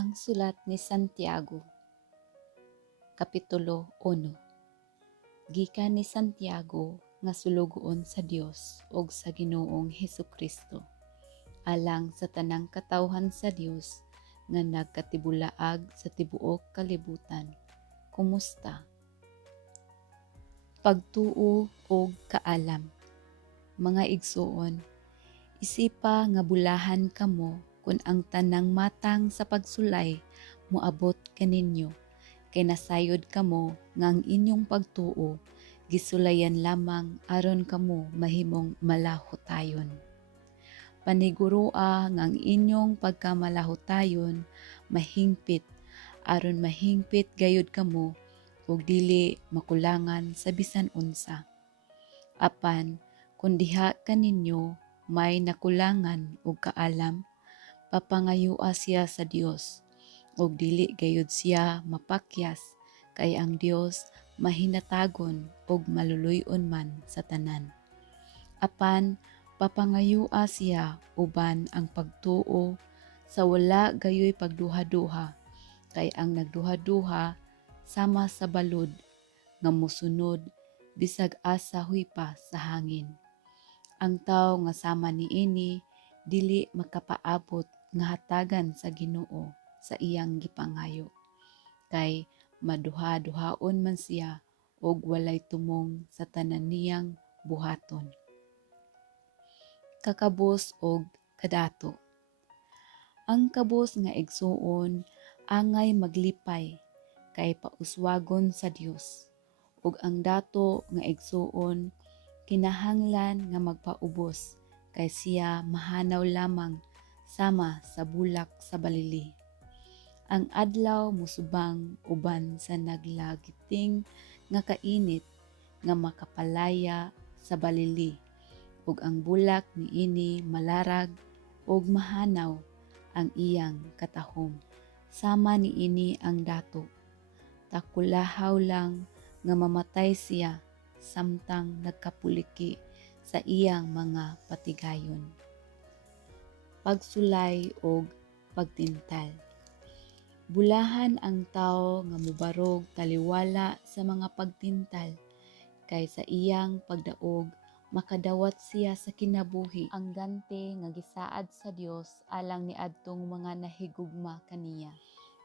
Ang sulat ni Santiago, Kapitulo 1. Gikan ni Santiago nga sulugoon sa Dios ug sa Ginoong Hesukristo, alang sa tanang katawhan sa Dios nga nagkatibulaag sa tibuok kalibutan. Kumusta? Pagtuo ug kaalam. Mga igsuon, isipa nga bulahan kamo kung ang tanang matang sa pagsulay moabot kaninyo, kay nasayod kamo nga ang inyong pagtuo gisulayan lamang aron kamo mahimong malahotayon. Paniguroa nga ang inyong pagkamalahotayon mahingpit aron mahingpit gayud kamo ug dili makulangan sa bisan unsa. Apan kun diha kaninyo may nakulangan ug kaalam, papangayua siya sa Dios, ug dili gayud siya mapakyas, kay ang Dios mahinatagon ug maluluy-on man sa tanan. Apan papangayua siya uban ang pagtuo sa wala gayoy pagduha-duha, kay ang nagduha-duha sama sa balod nga mosunod bisag asa huy pa sa hangin. Ang tawo nga sama niini dili makapaabot nga hatagan sa Ginoo sa iyang gipangayo, kay maduha-duhaon man siya og walay tumong sa tanan niyang buhaton. Kakabus og kadato. Ang kabus nga igsuon angay maglipay kay pauswagon sa Dios, ug ang dato nga igsuon kinahanglan nga magpaubos kay siya mahanaw lamang sama sa bulak sa balili. Ang adlaw musubang uban sa naglagiting nga kainit nga makapalaya sa balili, ug ang bulak niini malarag ug mahanaw ang iyang katahom. Sama niini ang dato, takulahaw lang nga mamatay siya samtang nagkapuliki sa iyang mga patigayon. Pagsulay og pagtintal. Bulahan ang tawo nga mubarog taliwala sa mga pagtintal, kay sa iyang pagdaog makadawat siya sa kinabuhi ang gante nga gisaad sa Dios alang niadtong mga nahigugma kaniya.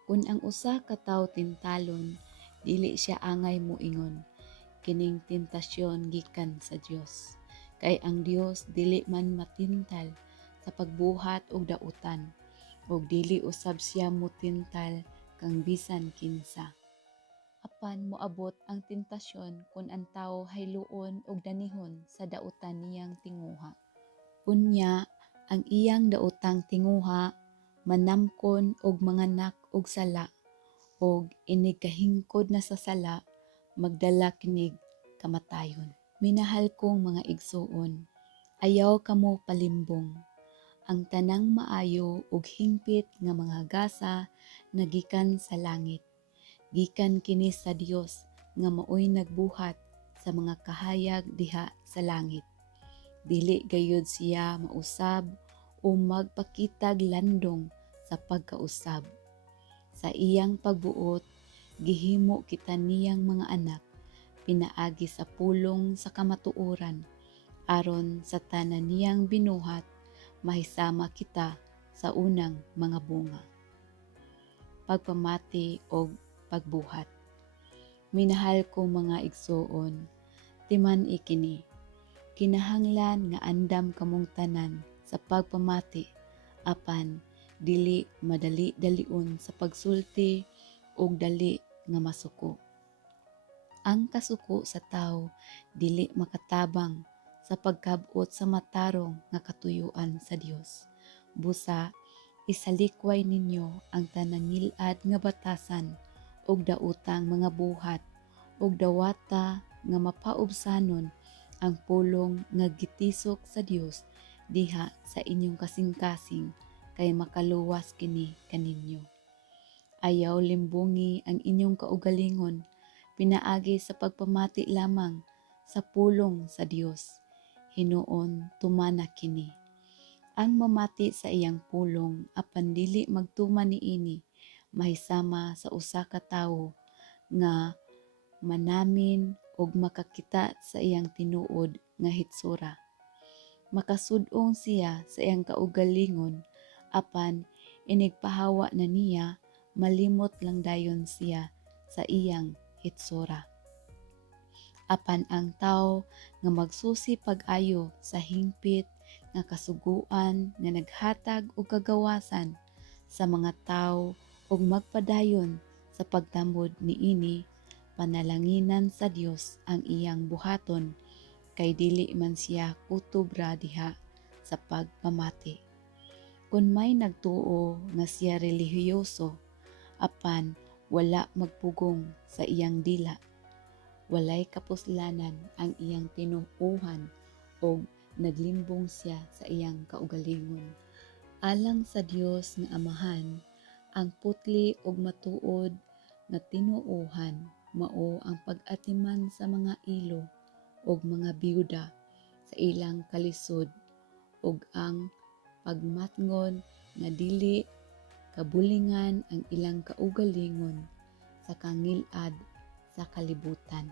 Kun ang usa ka tawo tintalon, dili siya angay moingon, kining tentasyon gikan sa Dios, kay ang Dios dili man matintal sa pagbuhat og dautan, ug dili usab siya motintal kang bisan kinsa. Apan moabot ang tentasyon kun ang tawo hayluon og danihon sa dautan niyang tinguha. Unya ang iyang daotang tinguha manamkon og manganak og sala, og inig kahingkod na sa sala magdala kinig kamatayon. Minahal kong mga igsuon, ayaw kamo palimbong. Ang tanang maayo ug hingpit nga mga gasa nagikan sa langit. Gikan kini sa Dios nga maoy nagbuhat sa mga kahayag diha sa langit. Dili gayud siya mausab o magpakitag landong sa pagkausab. Sa iyang pagbuot, gihimo kita niyang mga anak, pinaagi sa pulong sa kamatuoran, aron sa tanan niyang binuhat, mahisama kita sa unang mga bunga. Pagpamati o pagbuhat. Minahal ko mga igsuon, timan ikini, kinahanglan nga andam kamong tanan sa pagpamati, apan dili madali-dalion sa pagsulti og dali nga masuko. Ang kasuko sa tawo dili makatabang sa pagkabot sa matarong nga katuyuan sa Dios. Busa, isalikway ninyo ang tanang ngilad nga batasan og daotang mga buhat og dawata nga mapaubsanon ang pulong nga gitisok sa Dios diha sa inyong kasing-kasing, kay makaluwas kini kaninyo. Ayaw limbungi ang inyong kaugalingon, pinaagi sa pagpamati lamang sa pulong sa Dios. Hinuon tumana kini. Ang mamati sa iyang pulong apan dili magtuman niini mahisama sa usa ka tawo nga manamin og makakita sa iyang tinuod nga hitsura. Makasud-ong siya sa iyang kaugalingon, apan inigpahawa na niya, malimot lang dayon siya sa iyang hitsura. Apan ang tawo nga magsusi pag-ayo sa hingpit nga kasuguan nga naghatag og kagawasan sa mga tawo ug magpadayon sa pagtambod niini, panalanginan sa Dios ang iyang buhaton, kay dili man siya kutubra diha sa pagpamati. Kung may nagtuo nga siya relihiyoso, apan wala magpugong sa iyang dila, walay kapuslanan ang iyang tinuohan o naglimbong siya sa iyang kaugalingon. Alang sa Dios nga Amahan, ang putli ug matuod nga tinuohan mao ang pag-atiman sa mga ilo ug mga biyuda sa ilang kalisod ug ang pagmatngon nga dili kabulingan ang ilang kaugalingon sa kangil-ad sa kalibutan.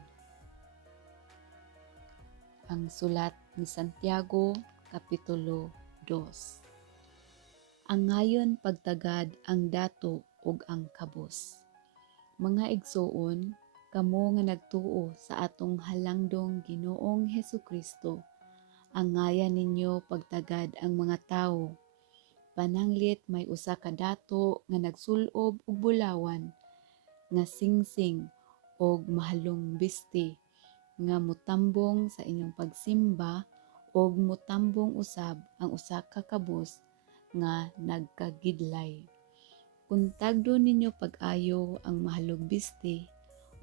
Ang sulat ni Santiago, Kapitulo 2. Ang ngayon pagtagad ang dato ug ang kabos. Mga igsoon, kamo nga nagtuo sa atong halangdong Ginoong Hesukristo, ang ngayan ninyo pagtagad ang mga tawo. Pananglit may usa ka dato nga nagsulob og bulawan, nga singsing og mahalong bisti, nga mutambong sa inyong pagsimba og mutambong usab ang usa ka kabos nga nagkagidlay. Kung tagdo ninyo pag-ayo ang mahalog bisti,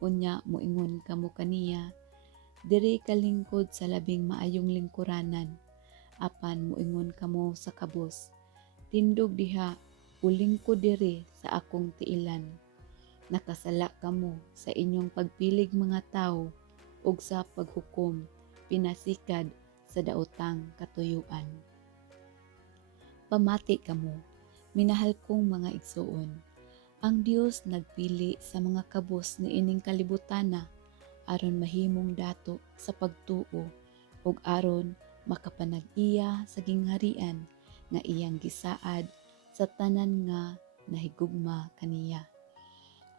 unya moingon kamo kaniya, diri kalingkod sa labing maayong lingkuranan, apan moingon kamo sa kabos, tindog diha, uling ko diri sa akong tiilan. Nakasala kamo sa inyong pagpilig mga tao ug sa paghukom, pinasikad sa daotang katuyuan. Pamati kamo, minahal kong mga igsoon. Ang Dios nagpili sa mga kabos ni ining kalibutana aron mahimong dato sa pagtuo ug aron makapanag-iya sa gingharian nga iyang gisaad sa tanan nga nahigugma kaniya.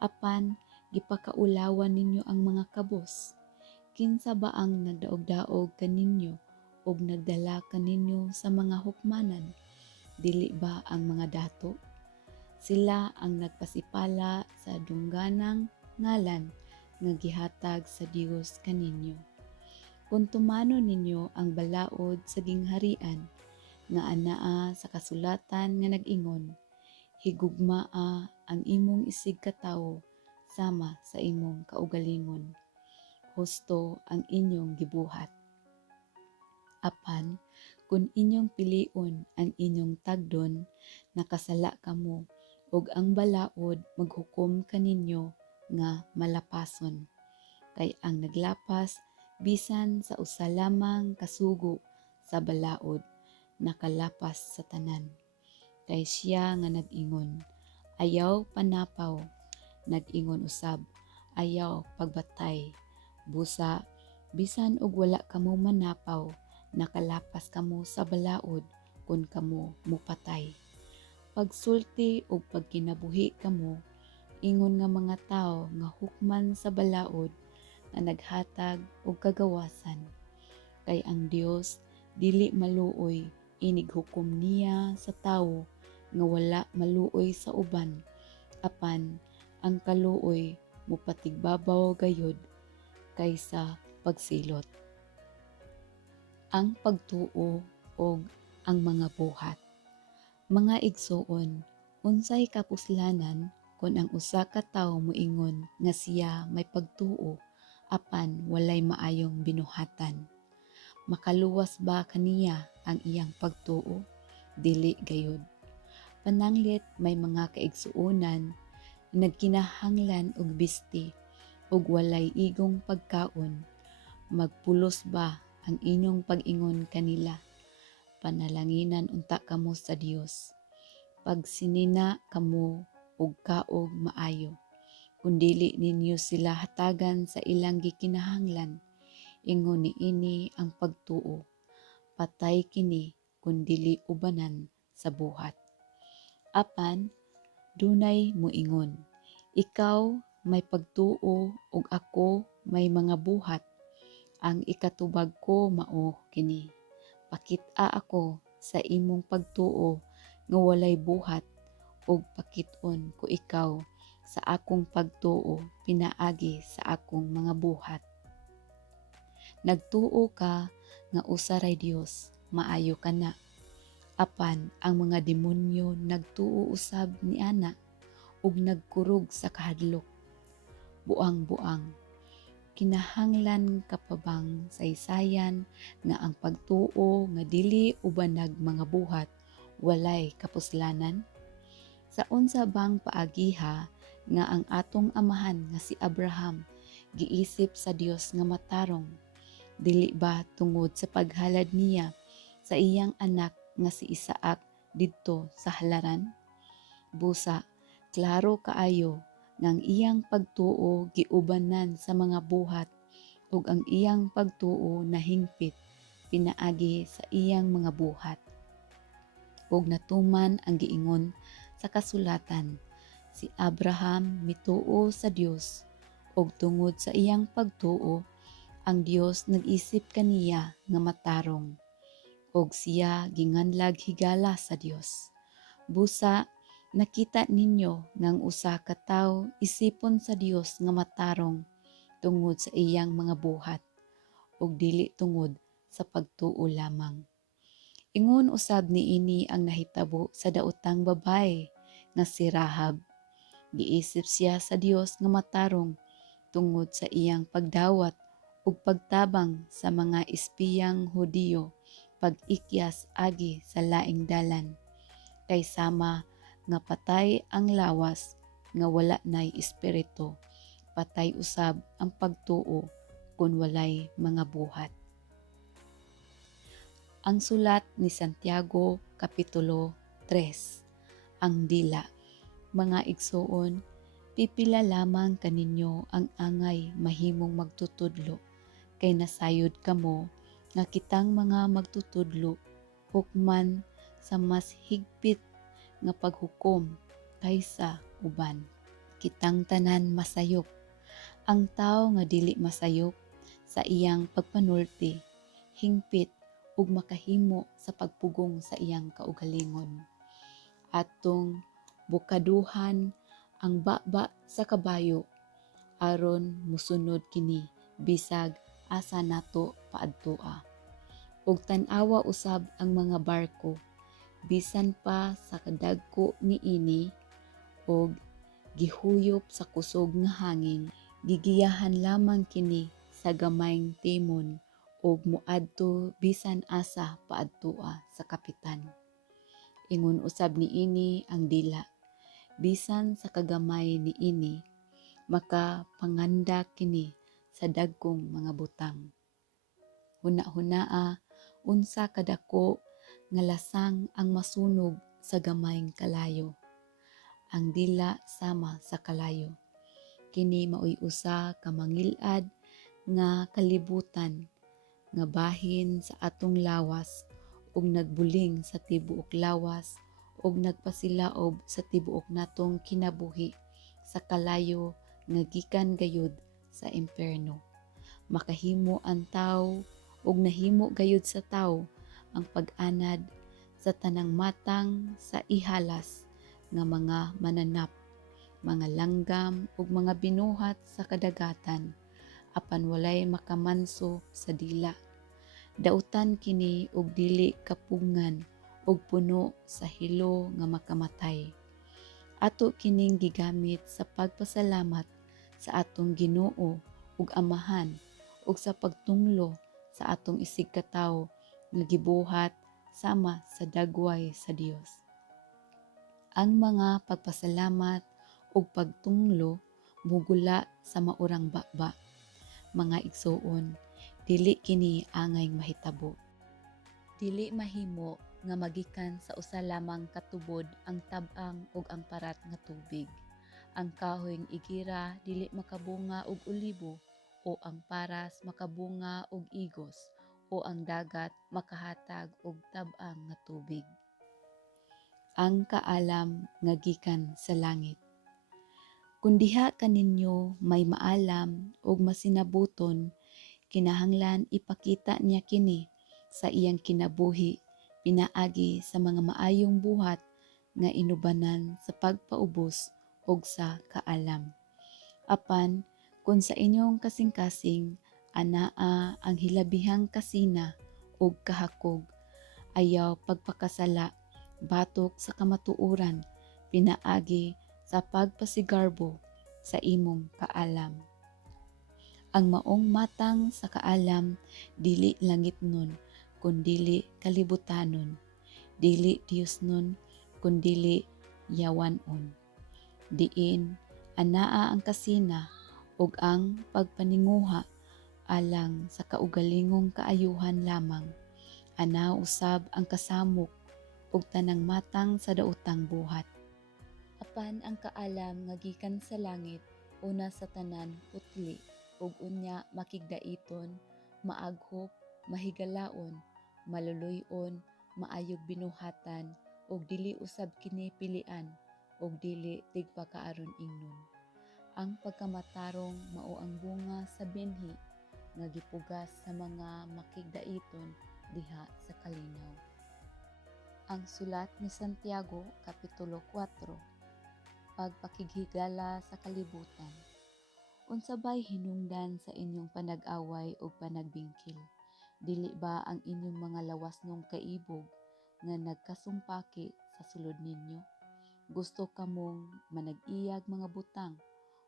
Apan gipakaulawan ninyo ang mga kabos. Kinsa ba ang nagdaog-daog kaninyo ug nagdala kaninyo sa mga hukmanan? Dili ba ang mga dato? Sila ang nagpasipala sa dungganang ngalan nga gihatag sa Dios kaninyo. Kung tumano ninyo ang balaod sa gingharian nga anaa sa kasulatan nga nag-ingon, higugmaa ang imong isig katawo sama sa imong kaugalingon. Husto ang inyong gibuhat. Apan, kung inyong pilion ang inyong tagdon, nakasala kamo, ug ang balaod maghukom kaninyo nga malapason. Kay ang naglapas, bisan sa usa lamang kasugo sa balaod, nakalapas sa tanan. Kay siya nga nag-ingon, ayaw panapaw, nag-ingon usab, ayaw pagbatay. Busa, bisan og wala kamo manapaw, nakalapas kamo sa balaod kung kamo mupatay. Pagsulti o pagkinabuhi kamo, ingon nga mga tao nga hukman sa balaod nga naghatag og kagawasan. Kay ang Dios dili maluoy, inighukom niya sa tawo nga wala maluoy sa uban, apan ang kaluoy mupatigbabaw gayud kaysa pagsilot. Ang pagtuo og ang mga buhat. Mga igsoon, unsay kapuslanan kung ang usa ka tawo moingon nga siya may pagtuo apan walay maayong binuhatan? Makaluwas ba kaniya ang iyang pagtuo? Dili gayud. Pananglit may mga kaigsuonan nagkinahanglan og bisti ug walay igong pagkaon. Magpulos ba ang inyong pag-ingon kanila? Panalanginan unta kamo sa Dios. Pagsinina kamo ug kaog maayo. Kung dili ninyo sila hatagan sa ilang gikinahanglan, ingon niini ang pagtuo. Patay kini kung dili ubanan sa buhat. Apan, dunay moingon, ikaw may pagtuo ug ako may mga buhat. Ang ikatubag ko mao kini. Pakit-a ako sa imong pagtuo nga walay buhat ug pakit-on ko ikaw sa akong pagtuo pinaagi sa akong mga buhat. Nagtuo ka nga usa ray Dios, maayo ka na. Apan ang mga demonyo nagtuo usab niana ug nagkurog sa kahadlok. Buang-buang. Kinahanglan ka pa bang saysayan nga ang pagtuo nga dili ubanag mga buhat walay kapuslanan? Sa unsa bang paagiha nga ang atong amahan nga si Abraham giisip sa Dios nga matarong? Dili ba tungod sa paghalad niya sa iyang anak nga si Isaac didto sa halaran? Busa, klaro kaayo nga ang iyang pagtuo giubanan sa mga buhat ug ang iyang pagtuo nahingpit pinaagi sa iyang mga buhat. Ug natuman ang giingon sa kasulatan, si Abraham mituo sa Dios ug tungod sa iyang pagtuo ang Dios nag-isip kaniya nga matarong ug siya ginganlag higala sa Dios. Busa, nakita ninyo nga ang usa ka tawo isipon sa Dios nga matarong tungod sa iyang mga buhat ug dili tungod sa pagtuo lamang. Ingon usab niini ang nahitabo sa daotang babaye nga si Rahab. Giisip siya sa Dios nga matarong tungod sa iyang pagdawat ug pagtabang sa mga espiyang Hudiyo pag-ikyas agi sa laing dalan. Kay sama nga patay ang lawas nga wala nay espiritu, patay usab ang pagtuo kung walay mga buhat. Ang sulat ni Santiago Kapitulo 3. Ang dila. Mga igsoon, pipila lamang kaninyo ang angay mahimong magtutudlo, kay nasayod kamo nga kitang mga magtutudlo hukman sa mas higpit nga paghukom kaysa uban. Kitang tanan masayop. Ang tao nga dili masayop sa iyang pagpanulti, hingpit ug makahimo sa pagpugong sa iyang kaugalingon. Atong bukaduhan ang baba sa kabayo aron musunod kini bisag asa nato paadtoa. Ug tan-awa usab ang mga barko bisan pa sa kadagko niini ug gihuyop sa kusog nga hangin, gigiyahan lamang kini sa gamayng timon ug moadto bisan asa paadtoa sa kapitan. Ingon usab niini ang dila, bisan sa kagamay niini makapanganda kini sa dagkong mga butang. Huna-hunaa unsa kadako nga lasang ang masunog sa gamayng kalayo. Ang dila sama sa kalayo. Kini maoy usa ka mangil-ad nga kalibutan nga bahin sa atong lawas ug nagbuling sa tibuok lawas ug nagpasilaob sa tibuok natong kinabuhi sa kalayo nga gikan gayud sa impierno. Makahimo ang tawo ug nahimo gayud sa tawo ang pag-anad sa tanang matang sa ihalas nga mga mananap, mga langgam ug mga binuhat sa kadagatan, apan walay makamanso sa dila. Dautan kini og dili kapungan ug puno sa hilo nga makamatay. Ato kining gigamit sa pagpasalamat sa atong Ginoo ug Amahan ug sa pagtunglo sa atong isig katawo nga gibuhat sama sa dagway sa Dios. Ang mga pagpasalamat ug pagtunglo mugula sa maurang baba. Mga igsoon, dili kini angay mahitabo. Dili mahimo nga magikan sa usa lamang katubod ang tab-ang ug ang parat nga tubig. Ang kahoyng igira dili makabunga og olibo, o ang paras makabunga og igos, o ang dagat makahatag og tab-ang nga tubig. Ang kaalam nga gikan sa langit. Kung diha kaninyo may maalam ug masinabuton, kinahanglan ipakita niya kini sa iyang kinabuhi pinaagi sa mga maayong buhat nga inubanan sa pagpaubos ug sa kaalam. Apan kung sa inyong kasing-kasing anaa ang hilabihang kasina ug kahakog, ayaw pagpakasala batok sa kamatuoran pinaagi sa pagpasigarbo sa imong kaalam. Ang maong matang sa kaalam dili langitnon kundili kalibutanon, dili Diosnon kundili yawanon. Diin anaa ang kasina ug ang pagpaninguha alang sa kaugalingong kaayuhan lamang. Ana usab ang kasamok ug tanang matang sa daotang buhat. Apan ang kaalam nga gikan sa langit una sa tanan putli ug unya makigdaiton, maaghop, mahigalaon, maluluy-on, maayog binuhatan ug dili usab kini pilian ug dili tigpakaaron ingnon. Ang pagkamatarong mao ang bunga sa binhi nga gipugas sa mga makigdaiton diha sa kalinaw. Ang sulat ni Santiago Kapitulo 4. Pagpakighigala sa kalibutan. Unsabay hinungdan sa inyong panag-away o panagbingkil? Dili ba ang inyong mga lawasnong kaibog nga nagkasumpaki sa sulod ninyo? Gusto kamong manag-iyag mga butang,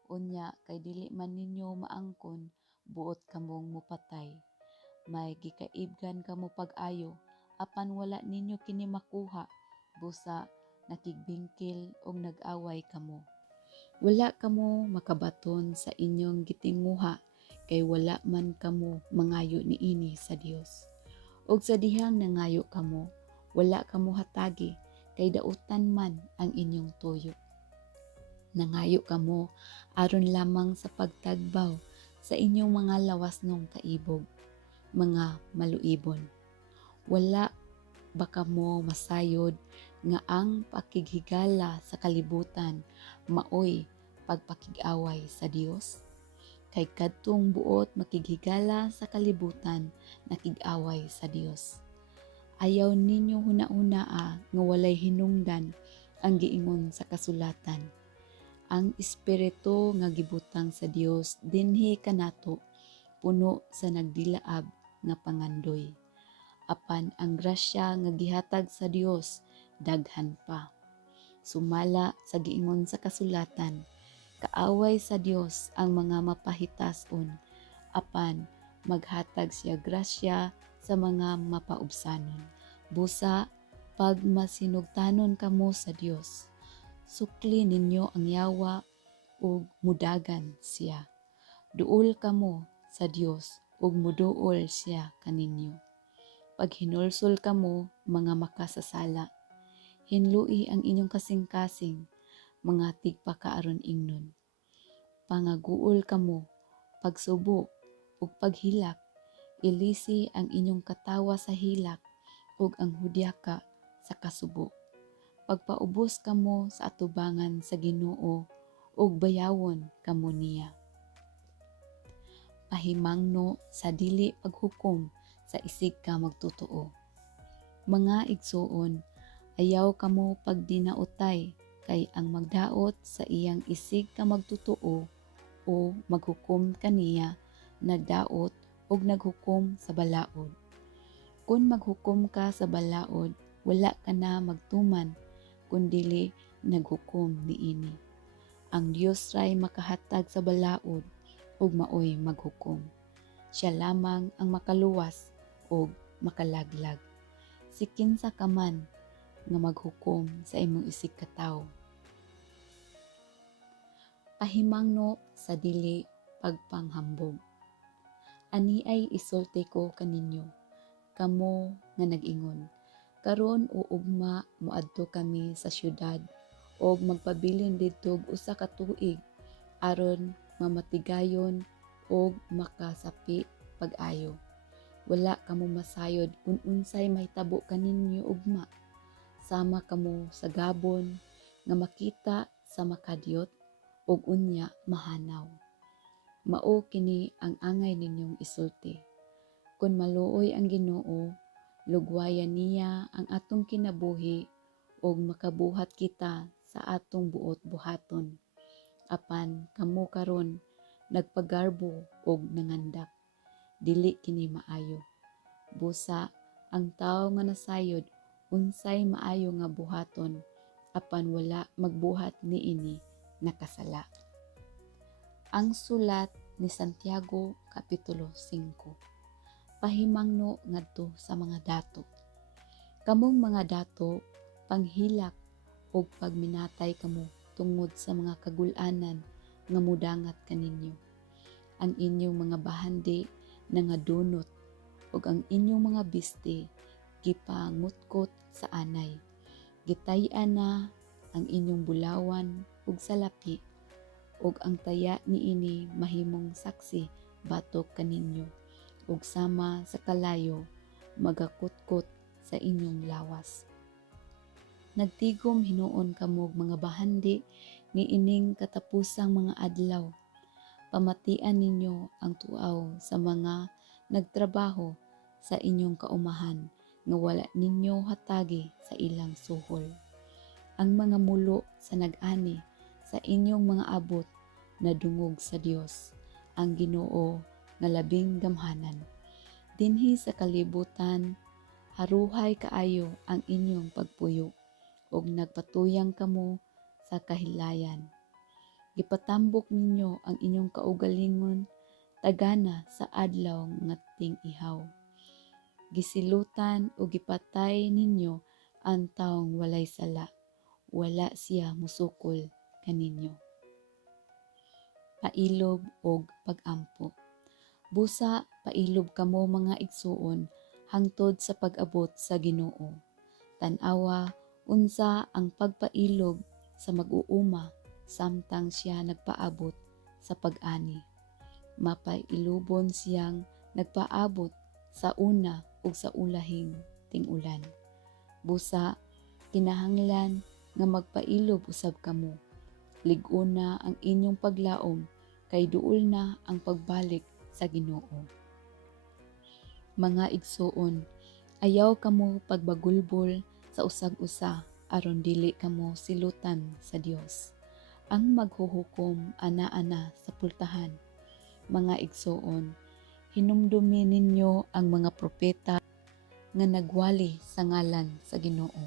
unya kay dili man ninyo maangkon, buot kamong mupatay. May gikaibgan kamo pag-ayo, apan wala ninyo kini makuha, busa nakigbingkil o nag-away kamo. Wala kamo makabaton sa inyong gitinguha, kay wala man kamo mangayo niini sa Dios. Og sa dihang nangayo kamo, wala kamo hatagi, kay dautan man ang inyong tuyo. Nangayo kamo aron lamang sa pagtagbaw sa inyong mga lawasnong kaibog, mga maluibon. Wala ba kamo masayod nga ang pakighigala sa kalibutan maoy pagpakig-away sa Dios? Kay kadtong buot makighigala sa kalibutan nakig-away sa Dios. Ayaw ninyo huna-hunaa nga walay hinungdan ang giingon sa kasulatan. Ang espiritu nga gibutang sa Dios dinhi kanato puno sa nagdilaab nga pangandoy. Apan ang grasya nga gihatag sa Dios daghan pa. Sumala sa giingon sa kasulatan, kaaway sa Dios ang mga mapahitason, apan maghatag siya grasya sa mga mapaubsanon. Busa, pag masinugtanon kamo sa Dios, sukli ninyo ang yawa ug mudagan siya. Duol kamo sa Dios ug muduol siya kaninyo. Pag hinulsol kamo mga makasasala, hinlui ang inyong kasing-kasing mga tigpakaaron ingnon. Pangaguol kamo, pagsubok ug paghilak, ilisi ang inyong katawa sa hilak ug ang hudyaka sa kasubok. Pagpaubos kamo sa atubangan sa Ginoo ug bayawon kamo niya. Pahimangno sa dili paghukom sa isig ka magtotoo. Mga igsuon, ayaw kamo pagdinaotay, kay ang magdaot sa iyang isig ka magtotoo o maghukom kaniya, nagdaot o naghukom sa balaod. Kung maghukom ka sa balaod, wala ka na magtuman, kundili naghukom niini. Ang Dios ray makahatag sa balaod ug maoy maghukom. Siya lamang ang makaluwas o makalaglag. Si kinsa ka man nga maghukom sa imong isig ka tawo. Pahimangno sa dili pagpanghambog. Ani ay isulti ko kaninyo, kamo nga nag-ingon, Karon o ugma moadto kami sa syudad og magpabilin didto og usa ka tuig aron mamatigayon og makasapi pag-ayo. Wala kamo masayod kung unsay mahitabo kaninyo ugma. Sama kamo sa gabon nga makita sa makadyot ug unya mahanaw. Mao kini ang angay ninyong isulti. Kung maluoy ang Ginoo, lugwayan niya ang atong kinabuhi ug makabuhat kita sa atong buot-buhaton. Apan kamo karon nagpagarbo ug nangandak. Dili kini maayo. Busa ang tawo nga nasayod unsay maayo nga buhaton apan wala magbuhat niini nakasala. Ang sulat ni Santiago Kapitulo 5. Pahimangno ngadto sa mga dato. Kamong mga dato, panghilak o pagminatay kamo tungod sa mga kagul-anan nga mudangat kaninyo. Ang inyong mga bahandi nangadunot ug ang inyong mga biste gipangutkot sa anay. Gitay-an na ang inyong bulawan ug salapi ug ang taya niini mahimong saksi batok kaninyo ug sama sa kalayo magakutkot sa inyong lawas. Nagtigom hinuon kamog mga bahandi niining katapusang mga adlaw. Pamatian ninyo ang tuaw sa mga nagtrabaho sa inyong kaumahan nga wala ninyo hatagi sa ilang suhol. Ang mga mulo sa nag-ani sa inyong mga abot na dungog sa Dios, ang Ginoo nga labing gamhanan. Dinhi sa kalibutan, haruhay kaayo ang inyong pagpuyo ug nagpatuyang kamo sa kahilayan. Gipatambok ninyo ang inyong kaugalingon tagana sa adlaw nga ting-ihaw. Gisilutan o gipatay ninyo ang taong walay sala. Wala siya musukol kaninyo. Pailob og pag-ampo. Busa pailob kamo mga igsuon hangtod sa pag-abot sa Ginoo. Tan-awa unsa ang pagpailob sa mag-uuma samtang siya nagpaabot sa pag-ani. Mapailubon siyang nagpaabot sa una ug sa ulahing ting-ulan. Busa kinahanglan nga magpailob usab kamo. Lig-una ang inyong paglaom kay duol na ang pagbalik sa Ginoo. Mga igsuon, ayaw kamo pagbagulbol sa usag-usa aron dili kamo silutan sa Dios. Ang maghuhukom ana-ana sa pultahan. Mga igsuon, hinumdumi ninyo ang mga propeta nga nagwali sa ngalan sa Ginoo.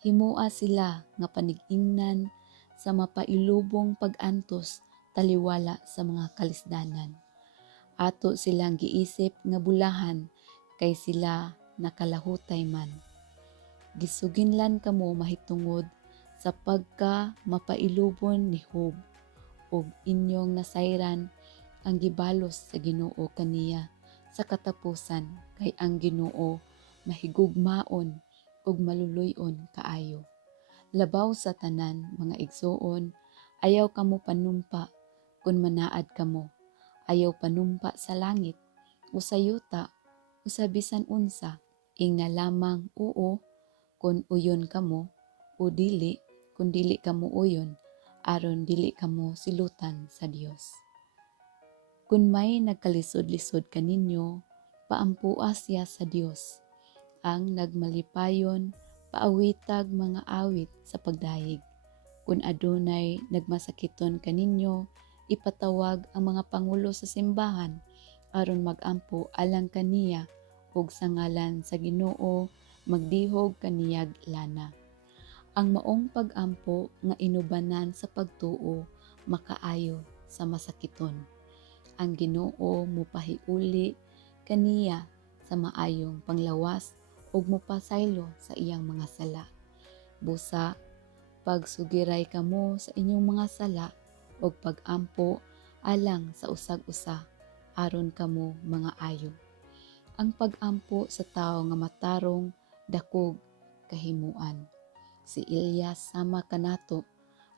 Himua sila nga panig-ingnan sa mapailubong pag-antos taliwala sa mga kalisdanan. Ato silang giisip nga bulahan kay sila nakalahutay man. Gisuginlan kamo mahitungod sa pagka mapailubon ni Job ug inyong nasayran ang gibalos sa Ginoo kaniya sa katapusan kay ang Ginoo mahigugmaon ug maluluy-on kaayo. Labaw sa tanan mga igsuon, ayaw kamo panumpa kun manaad kamo. Ayaw panumpa sa langit o sa yuta o sa bisan unsa. Ingna lamang oo kun uyon kamo o dili kun dili kamo uyon aron dili kamo silutan sa Dios. Kun may nagkalisod-lisod kaninyo, paampua siya sa Dios. Ang nagmalipayon, paawitag mga awit sa pagdayeg. Kung adunay nagmasakiton kaninyo, ipatawag ang mga pangulo sa simbahan aron magampo alang kaniya ug sa ngalan sa Ginoo magdihog kaniyag lana. Ang maong pag-ampo nga inubanan sa pagtuo makaayo sa masakiton. Ang Ginoo mopahiuli kaniya sa maayong panglawas ug mopasaylo sa iyang mga sala. Busa, pagsugiray kamo sa inyong mga sala ug pag-ampo alang sa usag-usa aron kamo mga ayo. Ang pag-ampo sa tawo nga matarong dakog kahimuan. Si Elias sama kanato,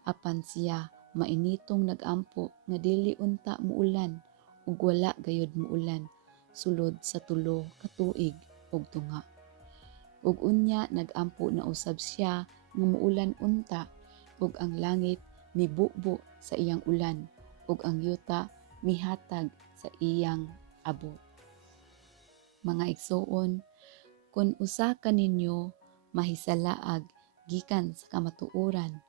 apan siya mainitong nagampo nga dili unta muulan ug wala gayud muulan sulod sa 3 ka tuig ug tunga. Ug unya nagampo na usab siya nga muulan unta ug ang langit mibubo sa iyang ulan ug ang yuta mihatag sa iyang abot. Mga igsoon, kung usa ka ninyo mahisalaag gikan sa kamatuoran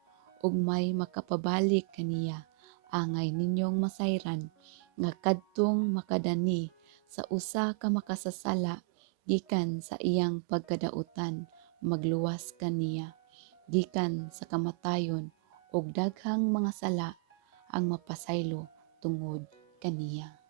ug may makapabalik kaniya, angay ninyong masayran nga kadtong makadani sa usa ka makasasala gikan sa iyang pagkadautan, magluwas kaniya gikan sa kamatayon ug daghang mga sala ang mapasaylo tungod kaniya.